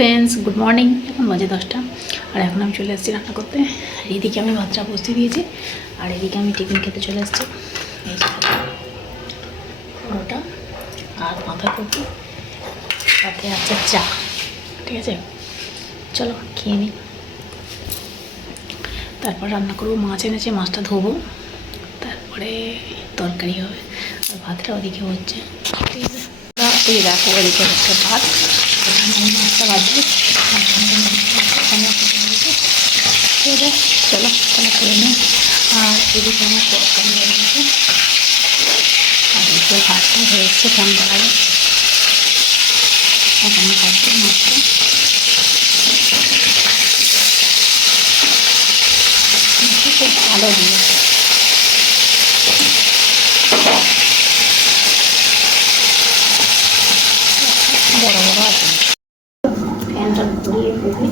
Friends, good morning. এখন বাজে 10টা আর এখন আমি চলে এসেছি রান্না করতে। এইদিকে আমি ভাতটা বসিয়ে দিয়েছি আর এদিকে আমি টিফিন খেতে চলে এসেছি। এই যে পরোটা আর বাঁধাকপি, সাথে আছে চা। ঠিক আছে, চলো খেয়ে নিই, তারপর রান্না করবো। মাছ এনেছে, মাছটা ধোবো, তারপরে তরকারি হবে আর ভাতটা ওদিকে হচ্ছে। ঠিক আছে, এই দেখো ওদিকে হচ্ছে ভাত, মাছটা বাজবে। চলো তাহলে করে নিই। আর এদিকে আমার তরকারি হয়ে গেছে আর এদিকে ভাতটা হয়েছে ঠান্ডা লাগে। এখন কাটবো মাছটা। খুব ভালো দিয়েছে, বড় বড় আছে। ফ্যানটা ঘুরিয়ে ফেলি।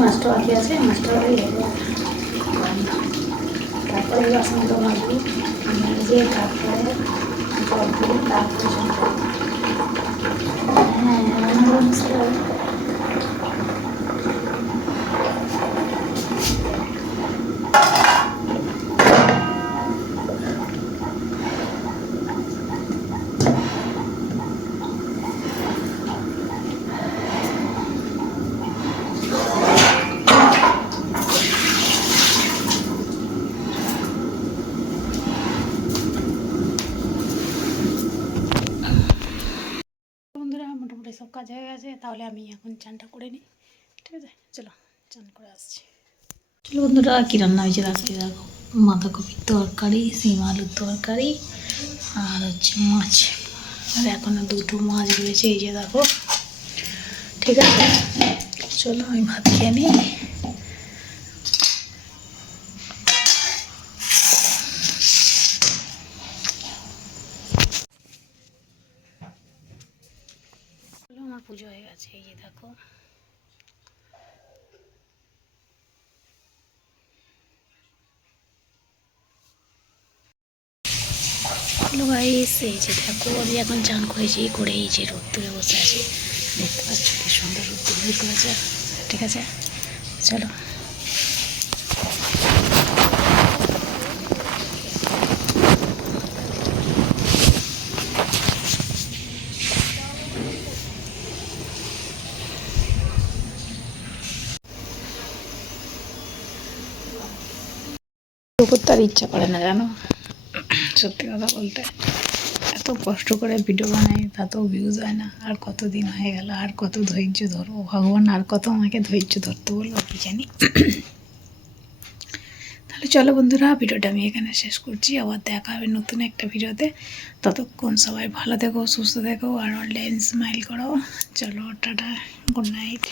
মাছটা বাকি আছে, মাছটা তারপরে বাসনটা ভাজবো, ভেজে তারপরে জল দিয়ে তারপরে মোটামুটি সব কাজ হয়ে গেছে। তাহলে আমি এখন চানটা করে নিই। ঠিক আছে, চলো চান করে আসছি। চলো বন্ধুরা, কী রান্না হয়েছে দেখো। বাঁধাকপির তরকারি, সিম আলুর তরকারি আর হচ্ছে মাছ। আর এখনও দুটো মাছ রয়েছে, এই যে দেখো। ঠিক আছে, চলো আমি ভাত খেয়ে নিই। আমার পুজো হয়ে গেছে, এই যে দেখো। হ্যালো গাইস, এই যে দেখো আমি এখন চান করেছি, করে এই যে রোদ্দুরে বসে আছি। দেখতে পাচ্ছি কি সুন্দর রোদ্দুর বের করেছে। ঠিক আছে, চলো। দুপুর তার ইচ্ছা করে না, জানো, সত্যি কথা বলতে। এত কষ্ট করে ভিডিও বানাই, তাতেও ভিউজ হয় না। আর কত দিন হয়ে গেল, আর কত ধৈর্য ধরবো ভগবান, আর কত আমাকে ধৈর্য ধরতে বলবো কি জানি। তাহলে চলো বন্ধুরা, ভিডিওটা আমি এখানে শেষ করছি। আবার দেখা হবে নতুন একটা ভিডিওতে। ততক্ষণ সবাই ভালো থেকো, সুস্থ থেকো আর অনলাইন স্মাইল করো। চলো টাটা, গুড নাইট।